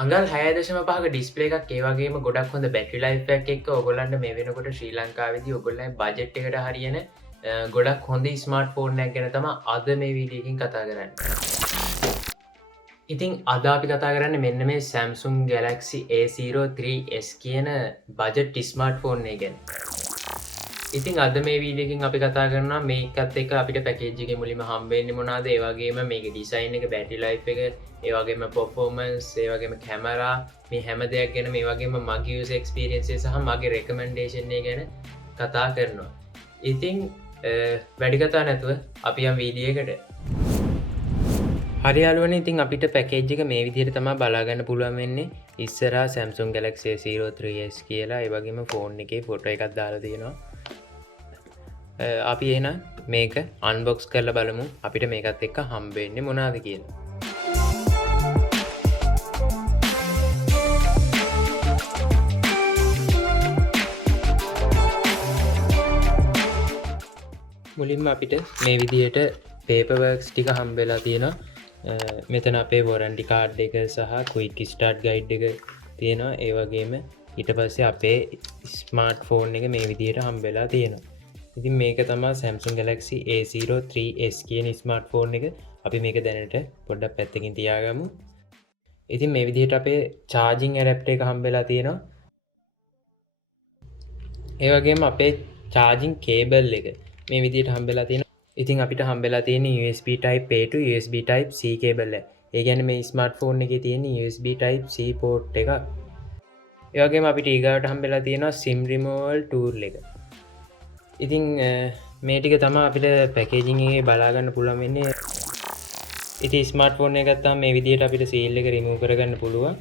අඟල් 6.5ක display එකක් ඒ වගේම ගොඩක් හොඳ බැටරි ලයිෆ් එකක් එක්ක ඔයගොල්ලන්ට මේ වෙනකොට ශ්‍රී ලංකාවේදී ඔයගොල්ලන්ගේ බජට් එකට හරියන ගොඩක් හොඳ ස්මාර්ට්ෆෝන් එකක් ගැන තමයි අද මේ වීඩියෝ එකකින් කතා කරන්නේ. ඉතින් අද අපි කතා කරන්නේ මෙන්න මේ Samsung Galaxy A03s කියන බජට් ස්මාර්ට්ෆෝන් එක ගැන. ඉතින් අද මේ වීඩියෝ එකකින් අපි කතා කරනවා මේකත් එක්ක අපිට පැකේජ් එකේ මුලින්ම හම්බ වෙන්නේ මොනවාද, ඒ වගේම මේකේ ඩිසයින් එක, බැටරි ලයිෆ් එක, ඒ වගේම performance, ඒ වගේම කැමරා, මේ හැම දෙයක් ගැන, මේ වගේම මගේ user experience සහ මගේ recommendation එක ගැන කතා කරනවා. ඉතින් වැඩි කතා නැතුව අපි යම් වීඩියෝ එකට. හරි යාළුවනේ, ඉතින් අපිට පැකේජ් එක මේ විදිහට තමයි බලා ගන්න පුළුවන් වෙන්නේ. ඉස්සරහා Samsung Galaxy A03s කියලා ඒ වගේම ෆෝන් එකේ ෆොටෝ එකක් දාලා තියෙනවා. අපි එහෙනම් මේක අන්බොක්ස් කරලා බලමු අපිට මේකත් එක්ක හම්බ වෙන්නේ මොනවද කියලා. මුලින්ම අපිට මේ විදිහට පේපර් වර්ක්ස් ටික හම්බ වෙලා තියෙනවා. මෙතන අපේ වොරන්ටි කාඩ් එක සහ ක්වික් ස්ටාර්ට් ගයිඩ් එක තියෙනවා. ඒ වගේම ඊට පස්සේ අපේ ස්මාර්ට්ෆෝන් එක මේ විදිහට හම්බ වෙලා තියෙනවා. ඉතින් මේක තමයි Samsung Galaxy A03s කියන ස්මාර්ට්ෆෝන් එක. අපි මේක දැනට පොඩ්ඩක් පැත්තකින් තියාගමු. ඉතින් මේ විදිහට අපේ charging adapter එක හම්බෙලා තියෙනවා. ඒ වගේම අපේ charging cable එක මේ විදිහට හම්බෙලා තියෙනවා. ඉතින් අපිට හම්බෙලා තියෙන USB type A to USB type C cable එක. ඒ කියන්නේ මේ ස්මාර්ට්ෆෝන් එකේ තියෙන USB type C port එක. ඒ වගේම අපිට ඊගාවට හම්බෙලා තියෙනවා SIM removal tool එක. ඉතින් මේ ටික තමයි අපිට පැකේජින් එකේ බලා ගන්න පුළුවන් වෙන්නේ. ඉතින් ස්මාර්ට්ෆෝන් එක ගත්තාම මේ විදිහට අපිට සීල් එක රිමූව් කරගන්න පුළුවන්.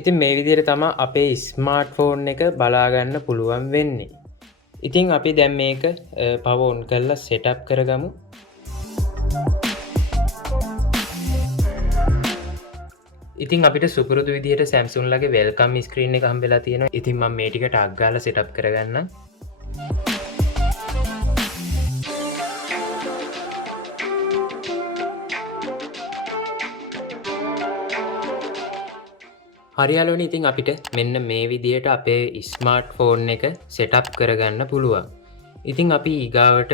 ඉතින් මේ විදිහට තමයි අපේ ස්මාර්ට්ෆෝන් එක බලා ගන්න පුළුවන් වෙන්නේ. ඉතින් අපි දැන් මේක power on කරලා setup කරගමු. ඉතින් අපිට සුපුරුදු විදිහට Samsung ලගේ වෙල්කම් ස්ක්‍රීන් එක හම්බෙලා තියෙනවා. ඉතින් මම මේ ටික ටග් ගාලා setup කරගන්නම්. හරි යාළුවනේ, ඉතින් අපිට මෙන්න මේ විදිහට අපේ ස්මාර්ට්ෆෝන් එක setup කරගන්න පුළුවන්. ඉතින් අපි ඊගාවට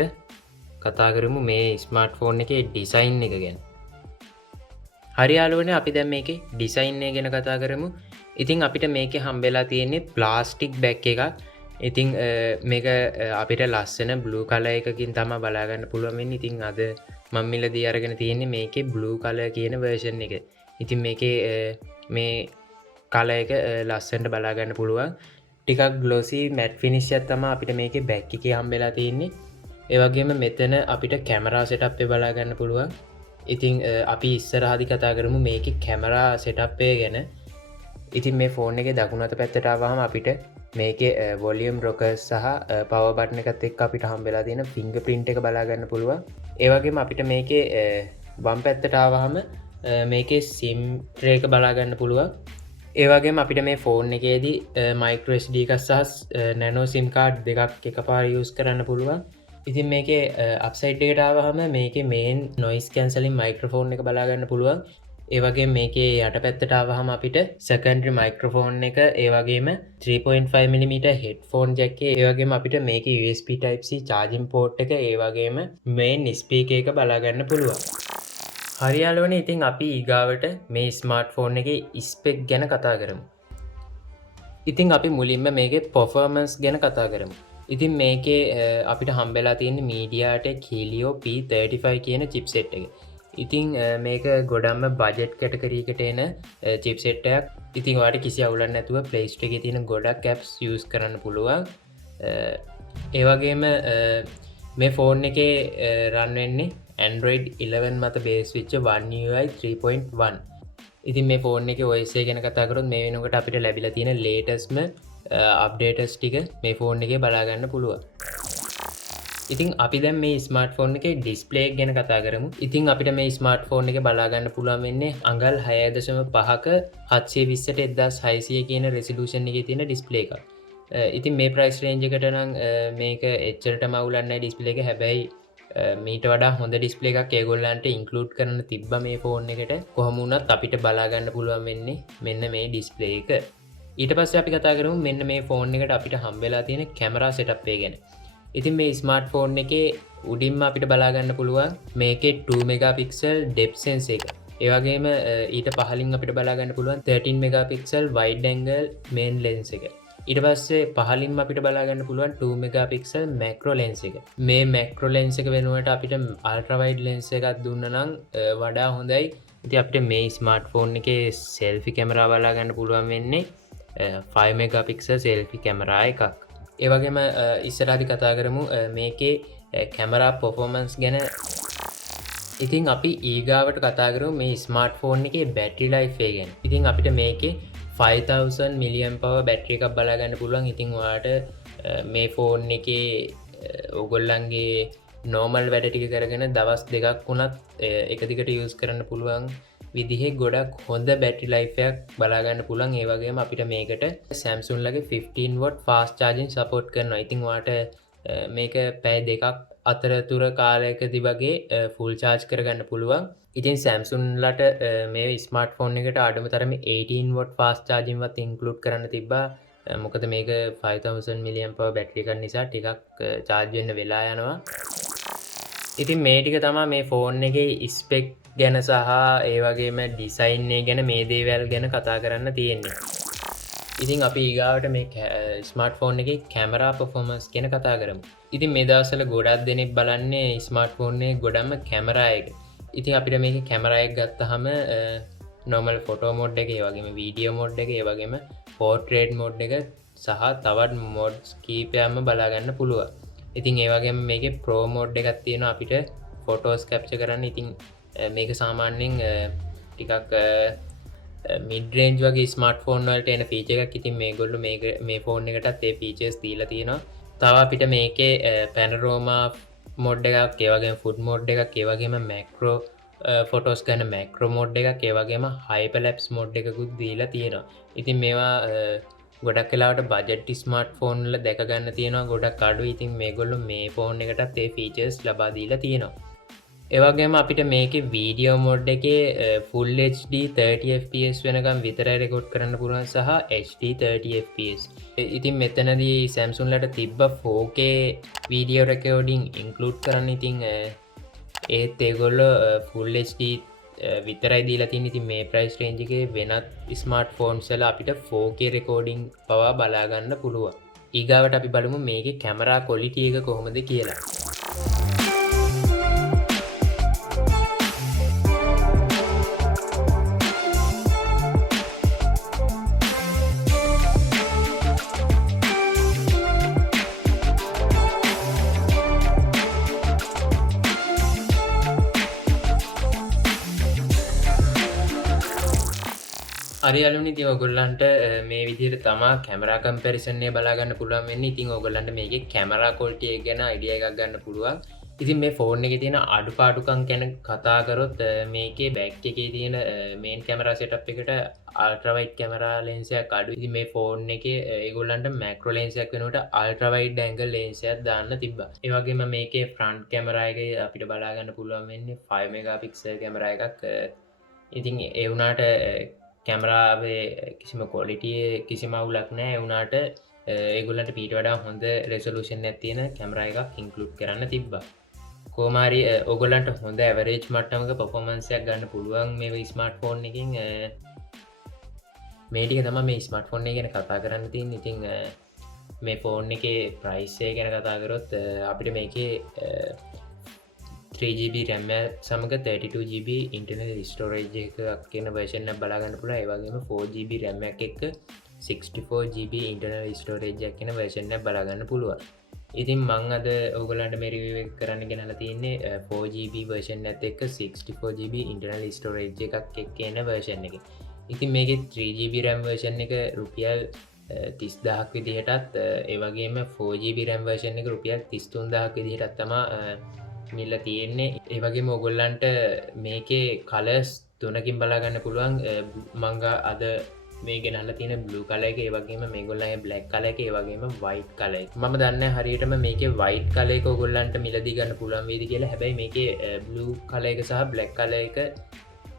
කතා කරමු මේ ස්මාර්ට්ෆෝන් එකේ ඩිසයින් එක ගැන. හරි යාළුවනේ, අපි දැන් මේකේ ඩිසයින් එක ගැන කතා කරමු. ඉතින් අපිට මේකේ හම්බෙලා තියෙන්නේ ප්ලාස්ටික් බෑග් එකක්. ඉතින් මේක අපිට ලස්සන බ්ලූ කලර් එකකින් තමයි බලා ගන්න පුළුවන් වෙන්නේ. ඉතින් අද මම මිලදී අරගෙන තියෙන්නේ මේකේ බ්ලූ කලර් කියන version එක. ඉතින් මේකේ මේ කලර් එක ලස්සනට බලා ගන්න පුළුවන්. ටිකක් glossy matte finish එකක් තමයි අපිට මේකේ බෑග් එකේ හම්බෙලා තියෙන්නේ. ඒ වගේම මෙතන අපිට කැමරා setup එක බලා ගන්න පුළුවන්. ඉතින් අපි ඉස්සරහදී කතා කරමු මේකේ කැමරා setup එක ගැන. ඉතින් මේ ෆෝන් එකේ දකුණු අත පැත්තට ආවම අපිට මේකේ volume rocker සහ power button එකත් එක්ක අපිට හම්බෙලා තියෙන fingerprint එක බලා ගන්න පුළුවන්. ඒ වගේම අපිට මේකේ වම් පැත්තට ආවම මේකේ SIM tray එක බලා ගන්න පුළුවන්. ඒ වගේම අපිට මේ ෆෝන් එකේදී micro SD එකක් සහ nano SIM card දෙකක් එකපාර use කරන්න පුළුවන්. ඉතින් මේකේ අප්සයිඩ් එකට ආවහම මේකේ මේන් noise cancelling microphone එක බලා ගන්න පුළුවන්. ඒ වගේම මේකේ යටපැත්තට ආවහම අපිට secondary microphone එක, ඒ වගේම 3.5mm headphone jack එක, ඒ වගේම අපිට මේකේ USB type C charging port එක, ඒ වගේම main speaker එක බලා ගන්න පුළුවන්. හරි යාළුවනේ, ඉතින් අපි ඊගාවට මේ ස්මාර්ට්ෆෝන් එකේ ස්පෙක් ගැන කතා කරමු. ඉතින් අපි මුලින්ම මේකේ පොෆර්මන්ස් ගැන කතා කරමු. ඉතින් මේකේ අපිට හම්බෙලා තියෙන මීඩියාටෙක් හීලියෝ P35 කියන චිප්සෙට් එක. ඉතින් මේක ගොඩම්ම බජට් කැටගරීකට එන චිප්සෙට්ටයක්. ඉතින් ඔයාලට කිසි අවුලක් නැතුව Play Store එකේ තියෙන ගොඩක් apps use කරන්න පුළුවන්. ඒ වගේම මේ ෆෝන් එකේ රන් වෙන්නේ Android 11 මත බේස් වෙච්ච One UI 3.1. ඉතින් මේ ෆෝන් එකේ OS එක ගැන කතා කරොත් මේ වෙනකොට අපිට ලැබිලා තියෙන ලේටස්ට්ම අප්ඩේටස් ටික මේ ෆෝන් එකේ බලා ගන්න පුළුවන්. ඉතින් අපි දැන් මේ ස්මාර්ට්ෆෝන් එකේ ඩිස්ප්ලේ එක ගැන කතා කරමු. ඉතින් අපිට මේ ස්මාර්ට්ෆෝන් එක බලා ගන්න පුළුවන් වෙන්නේ අඟල් 6.5ක 720ට 1600 කියන රෙසලූෂන් එකේ තියෙන ඩිස්ප්ලේ එකක්. ඉතින් මේ ප්‍රයිස් රේන්ජ් එකට නම් මේක එච්චරටම අවුලක් නැහැ ඩිස්ප්ලේ එක. හැබැයි මීට වඩා හොඳ ඩිස්ප්ලේ එකක් ඒගොල්ලන්ට ඉන්ක්ලූඩ් කරන්න තිබ්බා මේ ෆෝන් එකට. කොහොම වුණත් අපිට බලා ගන්න පුළුවන් වෙන්නේ මෙන්න මේ ඩිස්ප්ලේ එක. ඊට පස්සේ අපි කතා කරමු මෙන්න මේ ෆෝන් එකට අපිට හම්බෙලා තියෙන කැමරා සෙටප් එක ගැන. ඉතින් මේ ස්මාර්ට්ෆෝන් එකේ උඩින්ම අපිට බලා ගන්න පුළුවන් මේකේ 2 මෙගාපික්සල් ඩෙප්ත් සෙන්සර් එක. ඒ වගේම ඊට පහලින් අපිට බලා ගන්න පුළුවන් 13 මෙගාපික්සල් වයිඩ් ඇන්ගල් මේන් ලෙන්ස් එක. ඊට පස්සේ පහලින්ම අපිට බලා ගන්න පුළුවන් 2 මෙගාපික්සල් මැක්‍රෝ ලෙන්ස් එක. මේ මැක්‍රෝ ලෙන්ස් එක වෙනුවට අපිට අල්ට්‍රා වයිඩ් ලෙන්ස් එකක් දුන්නා නම් වඩා හොඳයි. ඉතින් අපිට මේ ස්මාර්ට්ෆෝන් එකේ සෙල්ෆි කැමරා බලා ගන්න පුළුවන් වෙන්නේ 5 මෙගාපික්සල් සෙල්ෆි කැමරා එකක්. ඒ වගේම ඉස්සරහදී කතා කරමු මේකේ කැමරා පර්ෆෝමන්ස් ගැන. ඉතින් අපි ඊගාවට කතා කරමු මේ ස්මාර්ට්ෆෝන් එකේ බැටරි ලයිෆ් එක ගැන. ඉතින් අපිට මේකේ 5000 මිලියම් පවර් බැටරි එකක් බලා ගන්න පුළුවන්. ඉතින් ඔයාලට මේ ෆෝන් එකේ ඔයගොල්ලන්ගේ නෝමල් වැඩ ටික කරගෙන දවස් දෙකක් වුණත් එක දිගට යූස් කරන්න පුළුවන් විදිහේ ගොඩක් හොඳ බැටරි ලයිෆ් එකක් බලා ගන්න පුළුවන්. ඒ වගේම අපිට මේකට Samsung ලගේ 15 watt fast charging support කරනවා. ඉතින් ඔයාලට මේක පැය දෙකක් අතරතුර කාලයකදී වගේ full charge කරගන්න පුළුවන්. ඉතින් Samsung ලට මේ ස්මාර්ට්ෆෝන් එකට අඩුම තරමේ 18 watt fast charging වත් include කරන්න තිබ්බා. මොකද මේක 5000 මිලියම් පවර් බැටරි එකක් නිසා ටිකක් charge වෙන්න වෙලා යනවා. ඉතින් මේ ටික තමයි මේ ෆෝන් එකේ ස්පෙක් ගැන සහ ඒ වගේම ඩිසයින් එක ගැන මේ දේවල් ගැන කතා කරන්න තියෙන්නේ. ඉතින් අපි ඊගාවට මේ ස්මාර්ට්ෆෝන් එකේ කැමරා පර්ෆෝමන්ස් ගැන කතා කරමු. ඉතින් මේ දවස්වල ගොඩක් දෙනෙක් බලන්නේ ස්මාර්ට්ෆෝන් එකේ ගොඩක්ම කැමරා එක. ඉතින් අපිට මේකේ කැමරා එක ගත්තාම normal photo mode එක, ඒ වගේම video mode එක, ඒ වගේම portrait mode එක සහ තවත් modes කීපයක්ම බලා ගන්න පුළුවන්. ඉතින් ඒ වගේම මේකේ pro mode එකක් තියෙනවා අපිට photos capture කරන්න. ඉතින් මේක සාමාන්‍යයෙන් ටිකක් mid range වගේ ස්මාර්ට්ෆෝන් වලට එන ෆීචර් එකක්. ඉතින් මේගොල්ලෝ මේ ෆෝන් එකටත් ඒ ෆීචර්ස් දීලා තියෙනවා. තව අපිට මේකේ panorama mode එකක්, ඒ වගේම food mode එකක්, ඒ වගේම macro photos ගන්න macro mode එකක්, ඒ වගේම hyperlapse mode එකකුත් දීලා තියෙනවා. ඉතින් මේවා ගොඩක් වෙලාවට බජට් ස්මාර්ට්ෆෝන් වල දැක ගන්න තියෙනවා ගොඩක් අඩුයි. ඉතින් මේගොල්ලෝ මේ ෆෝන් එකටත් ඒ ෆීචර්ස් ලබා දීලා තියෙනවා. ඒ වගේම අපිට මේකේ වීඩියෝ මෝඩ් එකේ full HD 30 fps වෙනකම් විතරයි රෙකෝඩ් කරන්න පුළුවන් සහ HD 30 fps. ඉතින් මෙතනදී Samsung ලට තිබ්බ 4K වීඩියෝ රෙකෝඩින් ඉන්ක්ලූඩ් කරන්න. ඉතින් ඒත් ඒගොල්ලෝ full HD විතරයි දීලා තියෙන්නේ. ඉතින් මේ ප්‍රයිස් රේන්ජ් එකේ වෙනත් ස්මාර්ට්ෆෝන්ස් වල අපිට 4K රෙකෝඩින් පවා බලා ගන්න පුළුවන්. ඊගාවට අපි බලමු මේකේ කැමරා ක්වොලිටි එක කොහොමද කියලා. හරි යාළුවනේ, ඉතින් ඔයගොල්ලන්ට මේ විදිහට තමයි කැමරා කම්පැරිසන් එක බලා ගන්න පුළුවන් වෙන්නේ. ඉතින් ඔයගොල්ලන්ට මේකේ කැමරා ක්වොලිටි එක ගැන අයිඩියා එකක් ගන්න පුළුවන්. ඉතින් මේ ෆෝන් එකේ තියෙන අඩුපාඩුකම් ගැන කතා කරොත් මේකේ බෑක් එකේ තියෙන මේන් කැමරා සෙටප් එකට අල්ට්‍රා වයිඩ් කැමරා ලෙන්ස් එකක් අඩුයි. ඉතින් මේ ෆෝන් එකේ ඒගොල්ලන්ට මැක්‍රෝ ලෙන්ස් එකක් වෙනුවට අල්ට්‍රා වයිඩ් ඇන්ගල් ලෙන්ස් එකක් දාන්න තිබ්බා. ඒ වගේම මේකේ ෆ්‍රන්ට් කැමරා එකේ අපිට බලා ගන්න පුළුවන් වෙන්නේ 5 මෙගාපික්සල් කැමරා එකක්. ඉතින් ඒ වුණාට කැමරාවේ කිසිම ක්වොලිටියේ කිසිම අවුලක් නැහැ. ඒ වුණාට ඒගොල්ලන්ට ඊට වඩා හොඳ රෙසලූෂන් එකක් තියෙන කැමරා එකක් ඉන්ක්ලූඩ් කරන්න තිබ්බා. කොහොම හරි ඕගොල්ලන්ට හොඳ ඇවරේජ් මට්ටමක පර්ෆෝමන්ස් එකක් ගන්න පුළුවන් මේ ස්මාර්ට්ෆෝන් එකකින්. මේ ටික තමයි මේ ස්මාර්ට්ෆෝන් එක ගැන කතා කරන්න තියෙන්නේ. ඉතින් මේ ෆෝන් එකේ ප්‍රයිස් එක ගැන කතා කරොත් අපිට මේකේ 3GB RAM සමග 32GB ඉන්ටර්නල් ස්ටෝරේජ් එකක් කියන version එකක් බලාගන්න පුළුවන්. ඒ වගේම 4GB RAM එකක් එක්ක 64GB ඉන්ටර්නල් ස්ටෝරේජ් එකක් කියන version එකක් බලාගන්න පුළුවන්. ඉතින් මං අද ඔයගොල්ලන්ට මේ රිවිව් එක කරන්න ගෙනලා තියෙන්නේ 4GB version එකත් එක්ක 64GB ඉන්ටර්නල් ස්ටෝරේජ් එකක් එක්ක එන version එක. ඉතින් මේකේ 3GB RAM version එක රුපියල් 30000ක් විදිහටත් ඒ වගේම 4GB RAM version එක රුපියල් 33000ක් විදිහටත් තමයි මිල තියෙන්නේ. ඒ වගේම ඔයගොල්ලන්ට මේකේ කලර්ස් තුනකින් බලාගන්න පුළුවන්. මංගා අද මේ ගෙනල්ලා තියෙන බ්ලූ කලර් එක, ඒ වගේම මේගොල්ලන්ගේ බ්ලැක් කලර් එක, ඒ වගේම වයිට් කලර් එක. මම දන්නේ හරියටම මේකේ වයිට් කලර් එක ඔයගොල්ලන්ට මිලදී ගන්න පුළුවන් වේද කියලා. හැබැයි මේකේ බ්ලූ කලර් එක සහ බ්ලැක් කලර් එක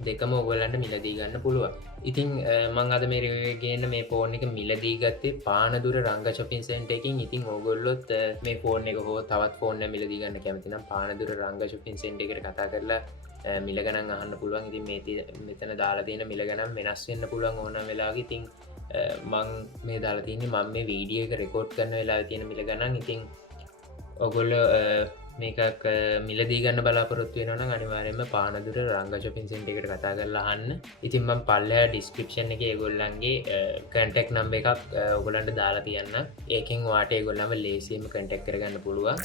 දෙකම ඔයගොල්ලන්ට මිලදී ගන්න පුළුවන්. ඉතින් මං අද මේ රිවිව් එක ගේන්න මේ ෆෝන් එක මිලදී ගත්තේ පානදුර රංග shopping center එකකින්. ඉතින් ඕගොල්ලොත් මේ ෆෝන් එක හෝ තවත් ෆෝන් එක මිලදී ගන්න කැමති නම් පානදුර රංග shopping center එකට කතා කරලා මිල ගණන් අහන්න පුළුවන්. ඉතින් මේ මෙතන දාලා තියෙන මිල ගණන් වෙනස් වෙන්න පුළුවන් ඕනම වෙලාවක. ඉතින් මං මේ දාලා තියෙන්නේ මම මේ වීඩියෝ එක රෙකෝඩ් කරන වෙලාවේ තියෙන මිල ගණන්. ඉතින් ඔයගොල්ලෝ මේකක් මිලදී ගන්න බලාපොරොත්තු වෙනවා නම් අනිවාර්යයෙන්ම පානදුර රංග shopping center එකට කතා කරලා අහන්න. ඉතින් මම පල්ලෙහා description එකේ ඒගොල්ලන්ගේ contact number එකක් ඔයගොල්ලන්ට දාලා තියන්න. ඒකෙන් ඔයාට ඒගොල්ලන්ව ලේසියෙන්ම contact කරගන්න පුළුවන්.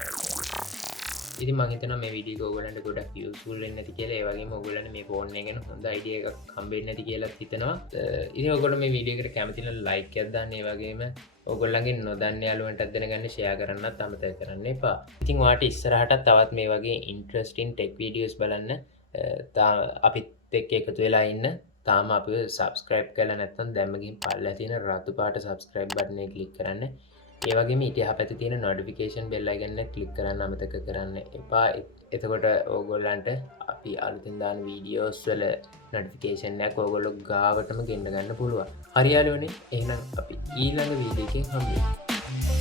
ඉතින් මම හිතනවා මේ වීඩියෝ එක ඔයගොල්ලන්ට ගොඩක් යූස්ෆුල් වෙන්න ඇති කියලා. ඒ වගේම ඔයගොල්ලන්ට මේ ෆෝන් එක ගැන හොඳ අයිඩියා එකක් හම්බෙන්න ඇති කියලා හිතනවා. ඉතින් ඔයගොල්ලෝ මේ වීඩියෝ එකට කැමති නම් ලයික් එකක් දාන්න. ඒ වගේම ඔයගොල්ලන්ගේ නොදන්න යාළුවන්ටත් දැනගන්න ෂෙයා කරන්නත් අමතක කරන්න එපා. ඉතින් ඔයාලට ඉස්සරහට තවත් මේ වගේ ඉන්ටරෙස්ටිං ටෙක් වීඩියෝස් බලන්න අපිත් එක්ක එකතු වෙලා ඉන්න. තාම අපිව subscribe කරලා නැත්නම් දැම්ම ගිහින් පල්ලෙහා තියෙන රතු පාට subscribe button එක click කරන්න. ඒ වගේම ඊට යහපැත්තේ තියෙන notification bell icon එක click කරන්න අමතක කරන්න එපා. එතකොට ඕගොල්ලන්ට අපි අලුතින් දාන වීඩියෝස් වල notification එකක් ඕගොල්ලෝ ගාවටම ගෙන්න ගන්න පුළුවන්. හරි යාළුවනේ, එහෙනම් අපි ඊළඟ වීඩියෝ එකෙන් හම්බෙමු.